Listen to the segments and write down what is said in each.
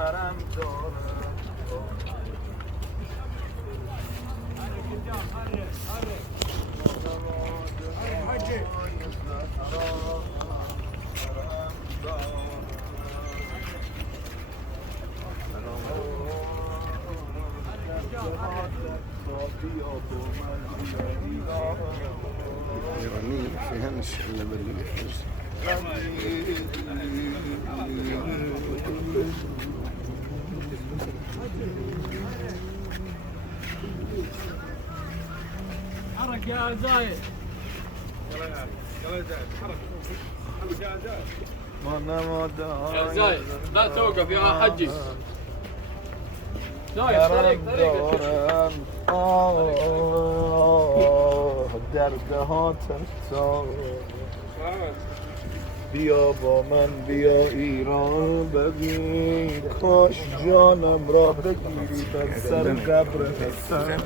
حرم دارم إيرانية فيها مش إلا بالفلوس. حرك يا زايد. يا زايد لا توقف يا حجي. زايد طريق درده تا بیا با من بیا ایران ببین کاش جانم را بگیری بر سر قبر حسن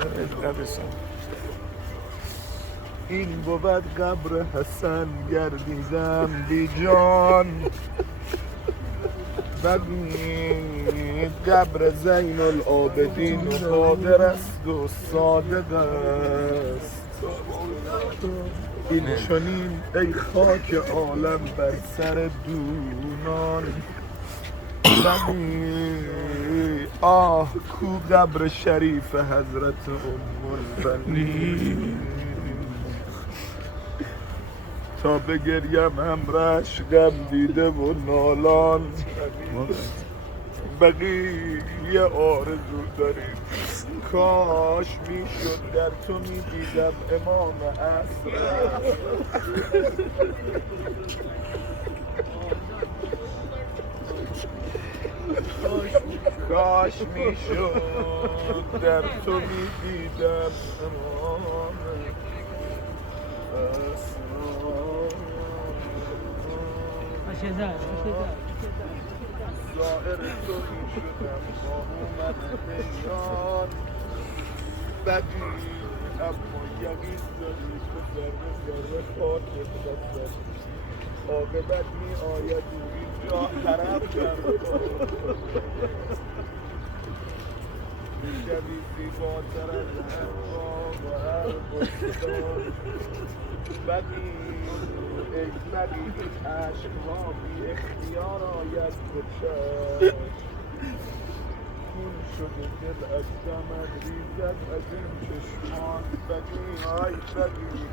این بود قبر حسن گردیدم بی جان ببین قبر زین العابدین و قادر است و صادق است این چنین ای خاک عالم بر سر دونان ببین آه کو قبر شریف حضرت ام البنین تا بگریم هم رشقم دیده و نالان بقیه آرزو داریم کاش میشد در تو میدیدم امام عصر کاش میشد در تو میدیدم امام عصر ظاهر تو میشدم با اومد میان بدی اما یقین داری تو ذره ذره خاک بسد عاقبت می آید اینجا حرم در میشوی زیباتر از هر باغ و هر بستان بدی ای بدی این عشقها بی اختیار آید به چشم خون شده دل از دمت ریزد از این چشمان بدی های بدی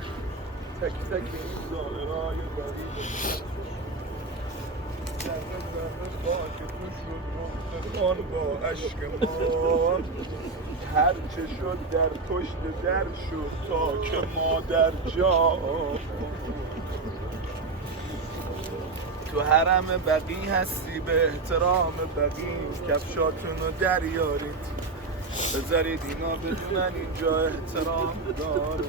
تک تک این ظاهرهای غریب ذره ذره خاک تو شد رخ با اشک ما هر چه شد در پشت در شد تا که ما در جا تو حرم بقی هستی به احترام بقی کفشاتون رو دریارید بذارید اینا بدونن اینجا احترام داره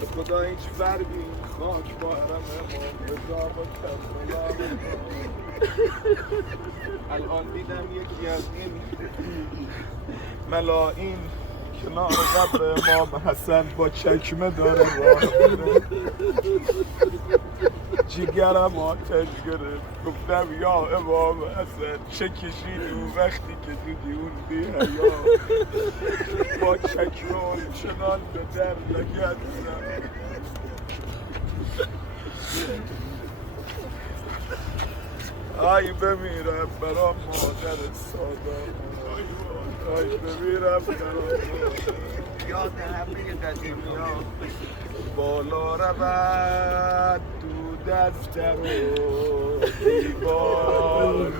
به خدا هیچ فرقی این خاک با حرم امام رضا و کربلا الان دیدم یکی از این ملاعین کنار قبر امام حسن با چکمه داره راه میره جیگرم آتش گرفت گفتم یا امام حسن چه کشیدی اون وقتی که دیدی اون بی حیا با چکمه اون چنان به در لگت زد آی بمیرم برا مادر سادم آی بمیرم برا یاد همه قدیمی ها بالا رود دود از در و دیوار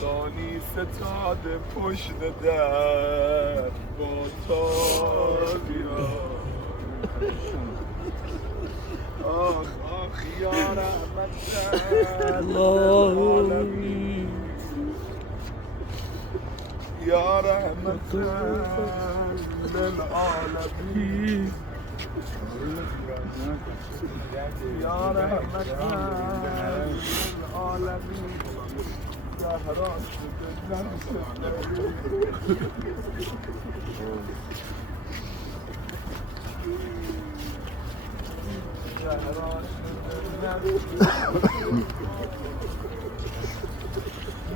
ثانی ستاده پشت در با تازیان آخ آخ یا رحمت العالمین یا رحمت للعالمین یا رحمت للعالمین زهرا شده زهرا شده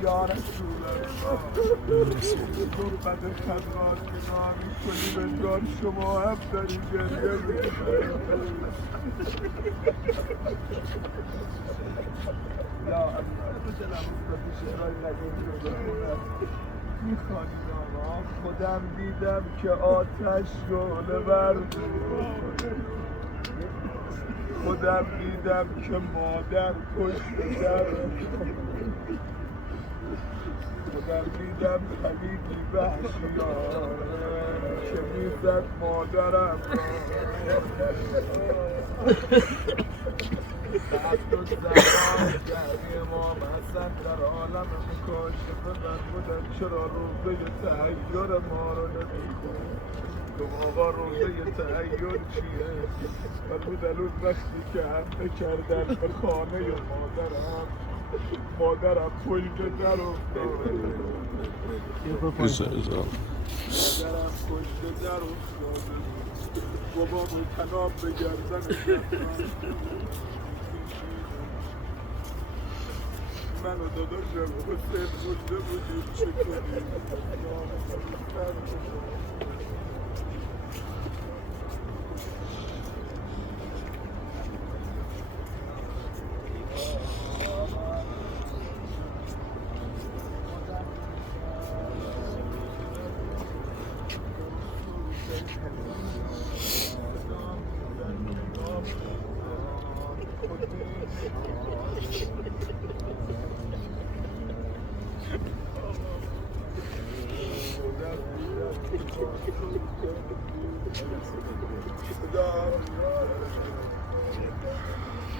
یا رسول الله صحبت خدمات نامی کنی به جان شما هم داری گریه یا الله دلم افتادی شعرهای قدیمی رو بخونم میخوانید آقا خودم دیدم که آتش شعله برد خودم دیدم که مادر پشت در خودم دیدم حبیبی وحشیانه که میزد مادرم وقت و زمان گری ما مثلا در عالم مکاشفه من بودن چرا روزه تحیر ما رو نمی‌کنی تو آقا روزه تحیر چیه من بودن وقتی که حمله کردن به خانه مادرم پشت در افتاده Güzel güzel. مادرم پشت در افتاده بابامو تناب به گردن من و داداشم حسین مونده بودیم چه کنیم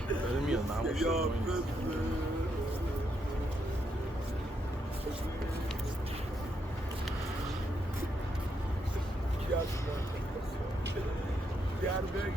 Benim yanağım در بین